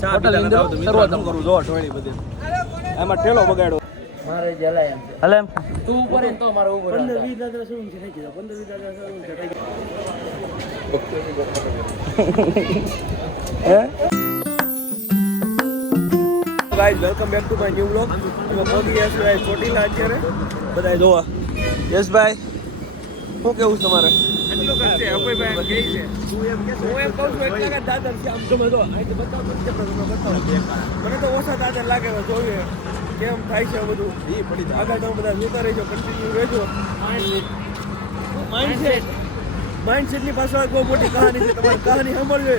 ચા પીતા નતા આવતું શરૂઆત કરું જો ઢોળી બધી એમાં ઠેલો બગાડ્યો મારે જલાય એમ હલે એમ તું ઉપર ને તો મારો ઉપર 15-20 દાદા શું છે થઈ ગયો 15-20 દાદા શું છે થઈ હે guys welcome back to my new vlog અમે પહોંચી ગયા છીએ ચોટીલા અત્યારે બધાય જોવા યશભાઈ શું કેવું તમારે એટલું કરશે અભયભાઈ કહે છે હું એમ કહું છું એટલા કે દાદર છે આમ તમે જો અહીં બતાવો મને તો ઓછા દાદર લાગે છે જોઈએ કેમ થાય છે બધું એ પડી આગળ તમે બધા જોતા રહેજો કન્ટિન્યુ રહેજો માઇન્ડસેટની પાછળ બહુ મોટી કહાની છે તમારી કહાની સાંભળજો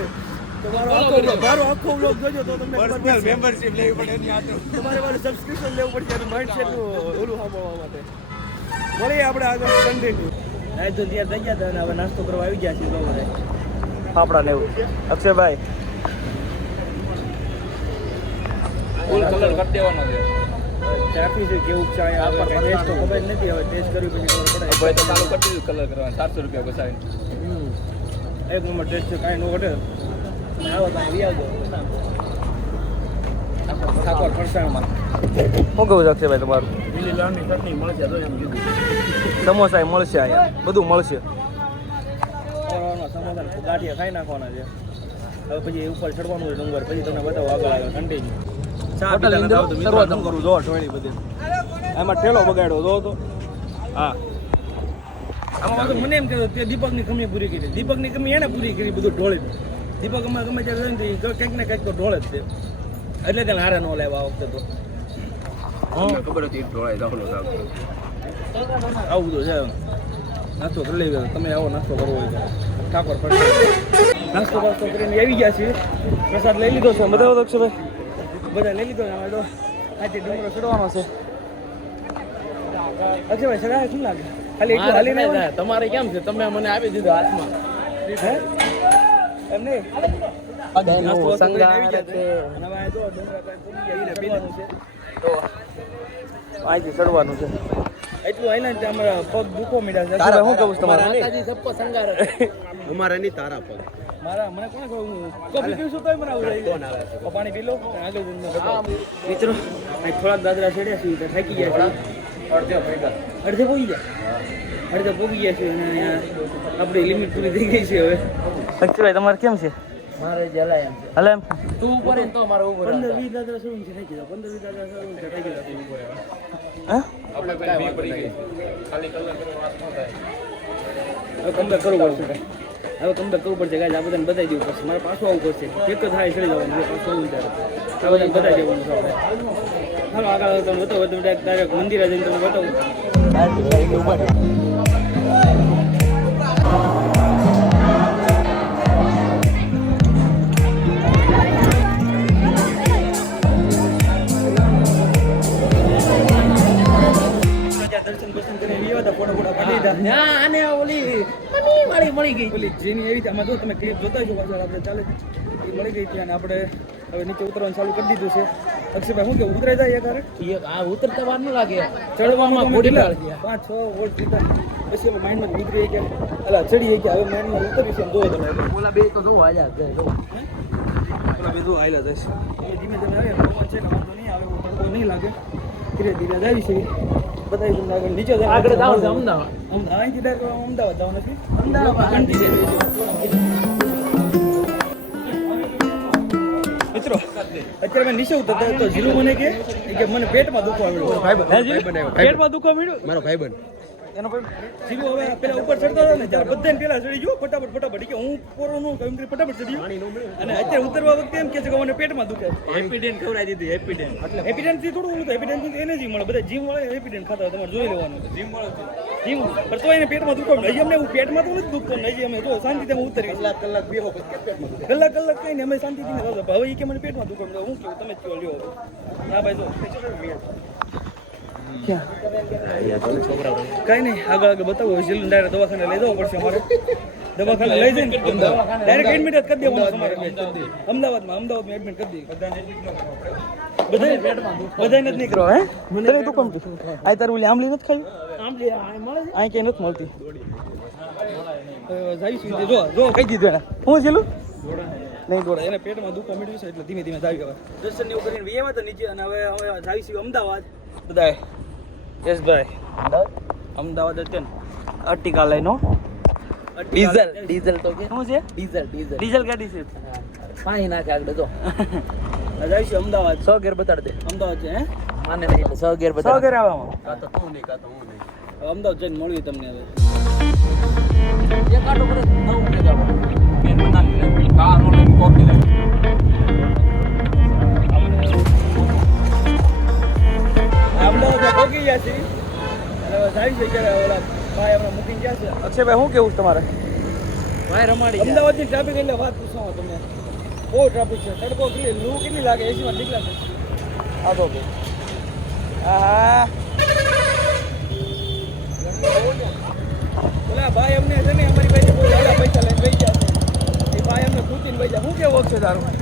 મારો આખો વ્લોગ જોજો તો તમને પર્સનલ મેમ્બરશિપ લેવી પડે એની આ તમારે મારે સબસ્ક્રિપ્શન લેવું પડશે અને માઇન્ડસેટનું ઓલું સાંભળવા માટે મળીએ આપણે આગળ કન્ટિન્યુ આ તો ત્યાં થઈ ગયા હતા અને હવે નાસ્તો કરવા આવી ગયા છે તો બધા ફાફડા લેવું અક્ષયભાઈ ફૂલ કલર કરી દેવાનો છે ચાખી છે કેવું ચા આવે ટેસ્ટ તો ખબર નથી હવે ટેસ્ટ કર્યું પછી ખબર પડે ભાઈ તો ચાલુ કરી દીધું કલર કરવાનું 700 રૂપિયા બસાવીને એક નંબર ટેસ્ટ છે કાંઈ ન ઘટે તમે આવો તો આવી આવજો ઠાકોર ફરસાણમાં શું કહું છે અક્ષયભાઈ તમારું લીલી લાલની ચટણી મળશે તો એમ કીધું સમોસા મળશે અહીંયા બધું મળશે સમોસા ગાંઠિયા ખાઈ નાખવાના છે હવે પછી ઉપર ચડવાનું હોય ડુંગર પછી તમને બતાવો આગળ આગળ કન્ટિન્યુ ચા પીતા નતા આવતું શરૂઆત કરું જો ઢોળી બધી એમાં ઠેલો બગાડ્યો જો તો હા આમાં મને એમ કહેતો તે દીપકની કમી પૂરી કરી દીપકની કમી એને પૂરી કરી બધું ઢોળી દીપક અમારે ગમે ત્યારે કંઈક ને કંઈક તો ઢોળે જ છે એટલે તેને હારે ન લેવા આ વખતે તો ખબર હતી ઢોળાય દાખલો આવું તો છે નાસ્તો કરી લઈ ગયો તમે આવો નાસ્તો કરવો હોય ઠાકોર ફરસાણ નાસ્તો બાસ્તો કરીને આવી ગયા છીએ પ્રસાદ લઈ લીધો છે બતાવો તો અક્ષયભાઈ બધા લઈ લીધો હવે તો આજે ડુંગરો ચડવાનો છે અક્ષયભાઈ ચડાવે શું લાગે ખાલી એટલું હાલી નહીં જાય તમારે કેમ છે તમે મને આપી દીધો હાથમાં હે એમ નહીં નાસ્તો બાસ્તો કરીને આવી ગયા છે અને હવે આ જો ડુંગરા કાંઈ પૂરી ગયા એને પીવાનું છે તો અહીંથી ચડવાનું છે એટલું હાલ્યા ને અમારા પગ દુખો મીડા છે તારા શું કહું તમારે માતાજી સપ્પો સંગાર અમારે નહીં તારા પગ મારા મને કોને કહું કોફી પીશું તોય મને આવું કોણ આવે છે પાણી પી લો આગળ મિત્રો અહીં થોડાક દાદરા ચડ્યા છે થાકી ગયા છે અડધે પોગી ગયા છે અને અહીંયા આપણી લિમિટ પૂરી થઈ ગઈ છે હવે અક્ષયભાઈ તમારે કેમ છે મારે જલાય એમ હલે એમ તું ઉપર ને તો મારો ઉપર 15-20 દાદરા શું છે થઈ ગયા 15-20 દાદરા શું છે થઈ ગયા હે આપણે પેલા બે પડી ગઈ ખાલી કલર કરવાનો વાત ન થાય હવે કમબેક કરવું પડશે હવે કમબેક કરવું પડશે ગાઈસ આ બધાને બતાવી દેવું પડશે મારે પાછું આવવું પડશે એક જ થાય ચડી જવાનું છે પાછું આવવું ત્યારે આ બધાને બતાવી દેવાનું છે આપણે હાલો આગળ તમે બતાવો ડાયરેક્ટ મંદિરે જઈને તમે બતાવો દર્શન બર્શન કરીને આવ્યા હતા ફોટો પાડી દીધા આને ઓલી વાળી મળી ગઈ પેલી જેની એવી આમાં જો તમે ક્લિપ જોતા છો પાછળ આપણે ચાલે એ મળી ગઈ હતી અને આપણે હવે નીચે ઉતરવાનું ચાલુ કરી દીધું છે અક્ષયભાઈ શું કે ઉતરાઈ જાય યાર આ ઉતરતા વાર ન લાગે ચડવામાં મોટી લાગે 5-6 વોલ્ટ જીતા પછી અમે માઇન્ડમાં ઉતરી ગયા અલા ચડી ગયા હવે માઇન્ડમાં ઉતરી છે જોવો તમે ઓલા બે તો જોવા આયા છે પેલા બધું આયલા જશે એ ધીમે ધીમે આવે ભગવાન છે ને વાંધો નહીં આવે તડકો નહીં લાગે ધીરે ધીરે જ આવી છે બતાવી તમને આગળ નીચે આગળ જાવ છે અમદાવાદ અહીંથી ડાયરેક્ટ અમદાવાદ જવાનું નથી અમદાવાદ મિત્રો અત્યારે મેં નીચે ઉતરતા તો જીલું મને કે મને પેટમાં દુખવા મળ્યું પેટમાં દુખવા મળ્યું મારો ભાઈબંધ એનો જીલું હવે પેલા ઉપર ચડતો હતો ને ત્યારે બધાને પેલા ચડી ગયો ફટાફટ કે હું પોરો નું કેમ કે ફટાફટ ચડી ગયો અને અત્યારે ઉતરવા વખતે એમ કે છે કે મને પેટમાં દુખે હેપીડેન્ટ ખવડાવી દીધી હેપીડેન્ટ એટલે હેપીડેન્ટ થી થોડું ઓલું તો હેપીડેન્ટ થી એનર્જી મળે બધા જીમ વાળા હેપીડેન્ટ ખાતા હોય તમારે જોઈ લેવાનું જીમ વાળો જીમ પણ તો એને પેટમાં દુખવા મળે હજી અમને એવું પેટમાં તો નથી દુખતો હજી અમે તો શાંતિથી અમે ઉતરી કલાક બેહો પછી પેટમાં કલાક કઈ નહીં અમે શાંતિથી ને હવે એ કે મને પેટમાં દુખવા મળે હું કેવું તમે જ કહો લ્યો હા ભાઈ જો કઈ નહીં આગળ બતાવો જીલું ડાયરેક્ટ દવાખાને લઈ જવું પડશે અમારે દવાખાને લઈ જઈને ડાયરેક્ટ એડમિટ જ કરી દેવાનું તમારે અમદાવાદમાં એડમિટ કરી દઈએ બધાને જ નહીં કરો હે તને તું કોણ આ તારું ઓલી આંબલી નથી ખાવી આંબલી મળે છે અહીં ક્યાંય નથી મળતી જઈશું જો કહી દીધું એને હું છેલું નહીં દોડાય. એને પેટમાં દુખવા મળ્યું છે એટલે ધીમે ધીમે જાવી હવે દર્શન એવું કરીને વીએમાં તો નીચે અને હવે હવે જાવીશું અમદાવાદ બધાય યશભાઈ અમદાવાદ અત્યંત અર્ટિકા લઈને હો. ડીઝલ તો કે શું છે ડીઝલ ડીઝલ ગાડી છે પાણી નાખે આગળ તો જાવીશું અમદાવાદ 100 ગેર બતાડ દે. અમદાવાદ છે હે માને નહીં એટલે 100 ગેર 100 ગેર આવે આમાં. કાતો તું નહીં કાતો હું નહીં હવે અમદાવાદ જઈને મળીએ તમને હવે એક આટો કરે 9 મિનિટ જાવ મેન બનાવી લે કાર નો લઈ કોપી લે અમદાવાદ પહોંચી ગયા છીએ અને હવે જાવીશું ક્યારે ઓલા ભાઈ આપણે મૂકીને ગયા છે અક્ષયભાઈ શું કેવું છે તમારે? ભાઈ રમાડી અમદાવાદની ટ્રાફિક એટલે વાત પૂછો તમને બહુ ટ્રાફિક છે તડકો કેટલી લૂ કેટલી લાગે એસીમાં નીકળ્યા છે આ તો ભાઈ આહા ઓલા ભાઈ અમને છે ને અમારી પાસે બહુ જાજા પૈસા લઈને વહી ગયા છે એ ભાઈ અમને ખૂટીને વહી ગયા શું કેવું છે તારું? હું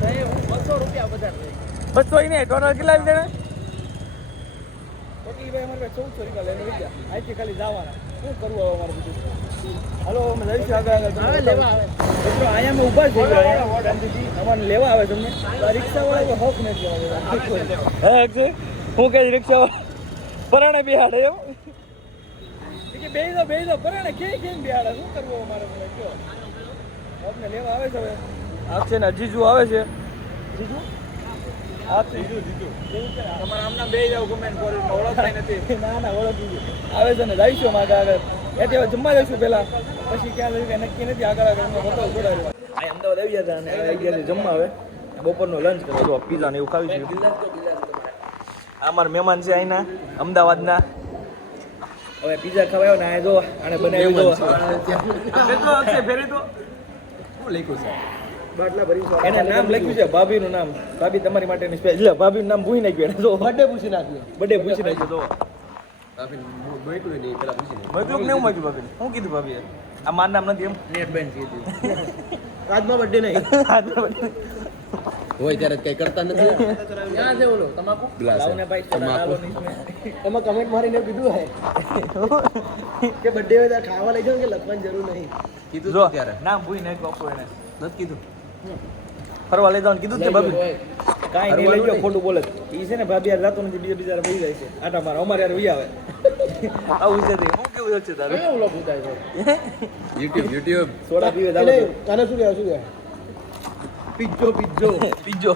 200 રૂપિયા વધારે બસો ય નહીં ટોટલ કેટલા લીધે ને? ટોટલી ભાઈ અમારી પાસે 1400 રૂપિયા લઈને વહી ગયા અહીંથી ખાલી જવાના શું કરવું હવે અમારે બધું હાલો અમે જઈશું આગળ હવે લેવા આવે મિત્રો અહીંયા અમે ઊભા છીએ શાંતિથી અમારે લેવા આવે તમને રિક્ષાવાળા હક નથી હે અક્ષય હું કે રિક્ષા પરાણે બિહાડે એમ? બે દો પરાણે કેમ બિહાડા શું કરવું અમારે મને કયો અમને લેવા આવે છે હવે અક્ષય ને જીજુ આવે છે. જીજુ તમારા આમના બે જાવ ગમે ને કોરી ઓળખતા નથી ના ઓળખી ગયું આવે છે ને જઈશું અમે આગળ એટલે હવે જમવા જઈશું પહેલા પછી ક્યાં જઈશું કે નક્કી નથી આગળ અમે બતાવું જોડાયું અહીં અમદાવાદ આવી ગયા હતા અને આવી ગયા છે જમવા હવે બપોરનો લંચ કરો પીઝા ને એવું ખાવી છે. આ અમારા મહેમાન છે અહીંના અમદાવાદના. હવે પીઝા ખાવા આવ્યો ને આ જો આને બનાવી દો કેટલો અક્ષય ફેરી તો શું લખ્યું છે બાટલા ભરી એને નામ લખ્યું છે ભાભીનું નામ ભાભી તમારી માટેની સ્પેશિયલ ભાભીનું નામ ભૂલી નાખ્યું એને જો બર્થડે પૂછી નાખ્યું જો આપી મોકલું નહીં પેલા પૂછીને મોકલું ને એવું મોકલ્યું ભાભી શું કીધું ભાભીએ? આ મારું નામ નથી એમ? નેટ બેન કીધું આજમાં બર્થડે નહીં હોય ત્યારે કઈ કરતા નથી ક્યાં છે ઓલો તમાકુ ગ્લાસ લાવને ભાઈ તમાકુ એમાં કમેન્ટ મારીને કીધું હે કે બર્થડે હોય ત્યારે ખાવા લઈ જાવ કે લખવાની જરૂર નહીં કીધું જો તું ત્યારે નામ ભૂલી નાખ્યું આપો એને. નથી કીધું ફરવા લઈ જવાનું કીધું જ તે ભાભી. કાંઈ નહીં લઈ ગયો ખોટું બોલે એ છે ને ભાભી યાર જાતો નથી બીજા વહી જાય છે આટા મારા અમારે યાર વહી આવે આવું છે તે. શું કેવું છે તારું? કયો ઓલો પૂછાય છે યુટ્યુબ સોડા પીવે દાદા આને શું કહેવાય પિઝ્ઝો પીજો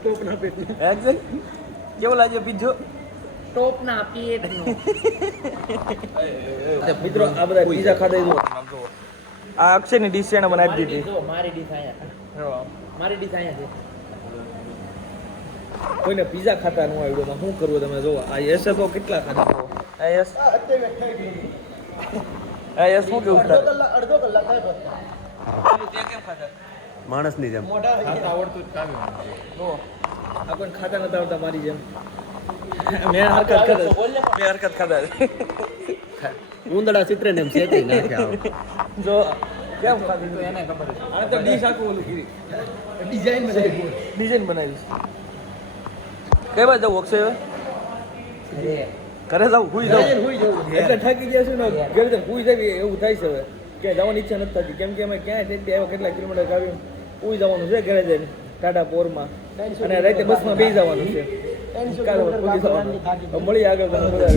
ટોપના પેટ અક્ષય કેવો લાગ્યો પીજો? ટોપ ના પેટ મિત્રો આ બધા પીઝા ખાધા જુઓ આ અક્ષયની ડીશ છે એને મને આપી દીધી. જો મારી ડીશ આયા મારી ડીશ આયા છે કોઈને પીઝા ખાતા ન આવડ્યો તો શું કરવું તમે જોવો આ એસે તો કેટલા ખાધા જુઓ આ યસ આ યસ શું કેવું તારું? અડધો કલાક તે કેમ ખાધા? માણસની જેમ ખાતા આવડતું જ ખાવ્યું. જો આપણને ખાતા નતા આવડતા મારી જેમ મેં હરકત ખાધા ઉંદડા ચિત્ર ને એમ સેતી નાખે આવો જો કેમ ખાધી તો એને ખબર છે આ તો ડીશ આખું ઓલું કીધી ડિઝાઇન ડિઝાઇન બનાવી કઈ બાજુ જવું અક્ષય? ઘરે જવું હુઈ જવું એટલે થાકી ગયા છે ને કેવી રીતે પૂઈ જવી એવું થાય છે હવે ક્યાંય જવાની ઈચ્છા નથી થતી કેમ કે અમે ક્યાંય થઈ આવ્યા કેટલા કિલોમીટર આવ્યું પૂઈ જવાનું છે ઘરે જઈને ટાટા પોરમાં અને રાતે બસમાં બેસી જવાનું છે કાલે પૂજી જવાનું. હવે મળીએ આગળ તમને બધા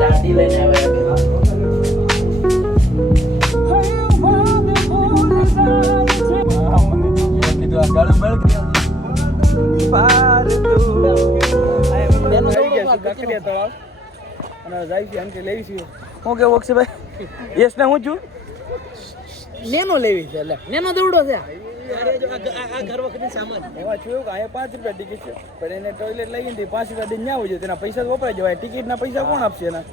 દાદી લઈને આવ્યા કાકડિયા તળાવ અને જાય છે અંકે લેવી છે શું કેવું અક્ષયભાઈ? યસ ને હું છું નેનો લેવી છે એટલે નેનો દવડો છે એમાં જોયું કે અહીંયા 5 રૂપિયા ટિકિટ છે પણ એને ટોયલેટ લઈ ગઈ 5 રૂપિયા દઈને ના હોય તેના પૈસા તો વપરાઈ જવાય ટિકિટના પૈસા કોણ આપશે એના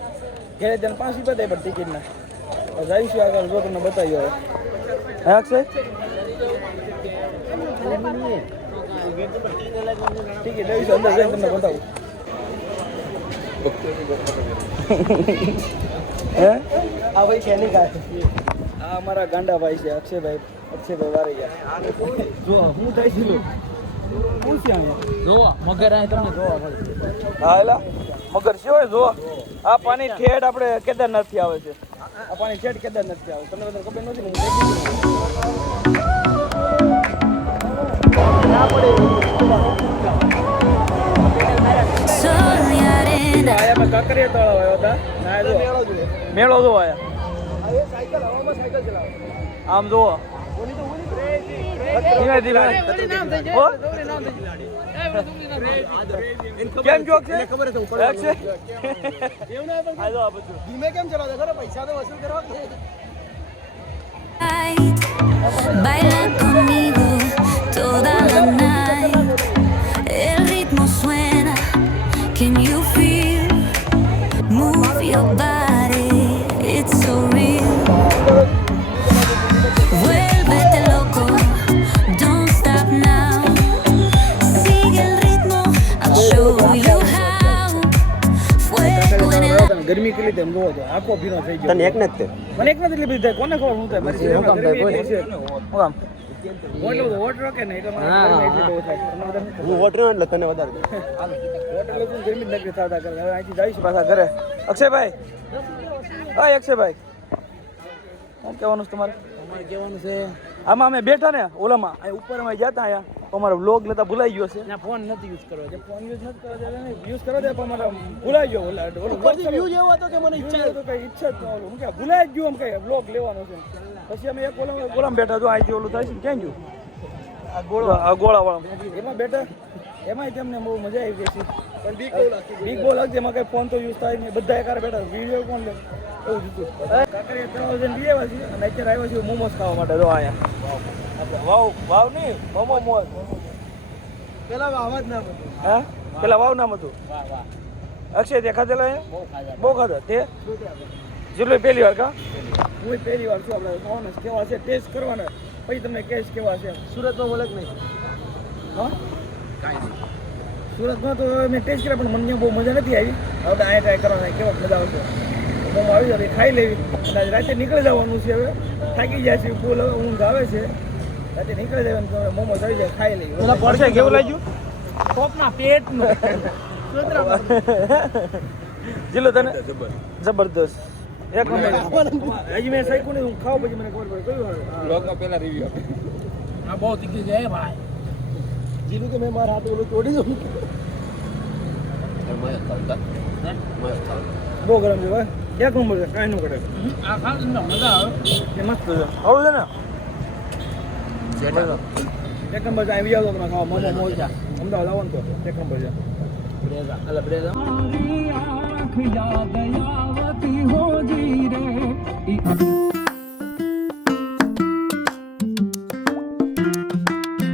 ઘરે તેને 5 રૂપિયા થાય પણ ટિકિટના જઈશું આગળ જો તમને બતાવ્યો હે અક્ષય? ટિકિટ લઈશું અંદર જઈને તમને બતાવું હે આ ભાઈ કેની ગાય આ અમારા ગાંડા ભાઈ છે અક્ષયભાઈ વારૈયા જો હું થાય છે હું છે અહીંયા જોવા મગર આ તમને જોવા મળે હા એલા મગર છે હોય જો આ પાણી ઠેઠ આપણે કેદારનાથથી આવે છે. આ પાણી છેટ કેદારનાથથી આવે તમને બધા ખબર નથી ને હું Soy arena. આયા મેં કાંકરિયા તળાવ આવ્યો હતા ના જો મેળો જો આયા આમ જુઓ ધીમે ધીમે હો? કેમ જોક છે ખબર છે આ જો આ બધું ધીમે કેમ ચલાવતા ખરો પૈસા તો વસૂલ કરવા Baila conmigo toda la night. El ritmo suena. Can you feel? Move your body. It's so real. Vuélvete loco. Don't stop now. Sigue el ritmo. I'll show you how. Fuego en el ગરમી કેટલી તેમ જોવો તો આખો ભીનો થઈ ગયો તને એક ને જ તે મને એક નથી લીધી થાય કોને ખબર હું થાય મારી હું કામ થાય કોઈ? હું કામ વોટ રોકે ને એટલે મને ગરમી એટલી બહુ થાય તમને બધાને ખબર. હું વોટર એટલે તને વધારે વોટ એટલે શું ગરમી જ નથી થતા કરે હવે અહીંથી જઈશું પાછા ઘરે અક્ષયભાઈ હા અક્ષયભાઈ શું કહેવાનું છે તમારે અમારે કહેવાનું છે આમાં અમે બેઠા ને ઓલામાં અહીં ઉપર અમે ગયા હતા અહીંયા તો અમારો વ્લોગ લેતા ભૂલાઈ ગયો છે ના ફોન નથી યુઝ કરવો જે ફોન યુઝ નથી કરવા દેતા ને યુઝ કરવા દે પણ મારા ભૂલાઈ ગયો ઓલા વ્યૂ એવો હતો કે મને ઈચ્છા તો કઈ ઈચ્છા જ ન ઓલું હું કે ભૂલાઈ જ ગયું એમ કઈ વ્લોગ લેવાનો છે પછી અમે એક ઓલામાં બેઠા જો અહીંથી ઓલું થાય છે ને ક્યાં ગયું આ ગોળાવાળા એમાં બેઠા એમાંય તેમને બહુ મજા આવી ગઈ છે બિગ બોલ હતી એમાં કઈ ફોન તો યુઝ થાય નહીં બધા એકારે બેઠા વિડીયો કોણ લે એવું જ હતું કાંકરિયા તળાવ જઈને બી આવ્યા છીએ અને અત્યારે આવ્યા છીએ મોમોસ ખાવા માટે જો અહીંયા વાવ નહીં મોમો મોજ પેલા વાવ જ નામ હતું હા પેલા વાવ નામ હતું વાહ વાહ અક્ષય તે ખાધેલા અહીંયા બહુ ખાધા બહુ ખાધા તે જેટલું પહેલી વાર કા હું પહેલી વાર છું આપણે ખાવાના કેવા છે ટેસ્ટ કરવાના પછી તમને કેસ કેવા છે સુરતમાં બોલે કે નહીં હા કાંઈ નહીં સુરતમાં તો મેં ટેસ્ટ કર્યા પણ મને બહુ મજા નથી આવી હવે અહીંયા ટ્રાય કરવાના કેવા મજા આવશે મોમો આવી જાય ખાઈ લેવી અને આજે રાતે નીકળી જવાનું છે હવે થાકી જાય છે ફૂલ હવે ઊંઘ આવે છે રાતે નીકળી જવાનું તો મોમો આવી જાય ખાઈ લેવી પડશે કેવું લાગ્યું ટોપના પેટનું જીલો તને જબરદસ્ત એક નંબર હજી મેં શીખ્યું નહીં હું ખાવ પછી મને ખબર પડે કયું બ્લોગનો પહેલા રિવ્યુ આપે આ બહુ તીખી છે ભાઈ જીલું તો મેં મારા હાથ ઓલું તોડી દઉં બહુ ગરમ છે ભાઈ એક નંબર છે કાંઈ ન કરે આ ખાવાની મજા આવે એ મસ્ત છે આવું છે ને એક નંબર છે આવી જાવ તો તમે ખાવા મોમો મોજ અમદાવાદ આવવાનું તો એક નંબર છે બ્રેઝા અલા બ્રેઝા आँख याद आवती हो जी रे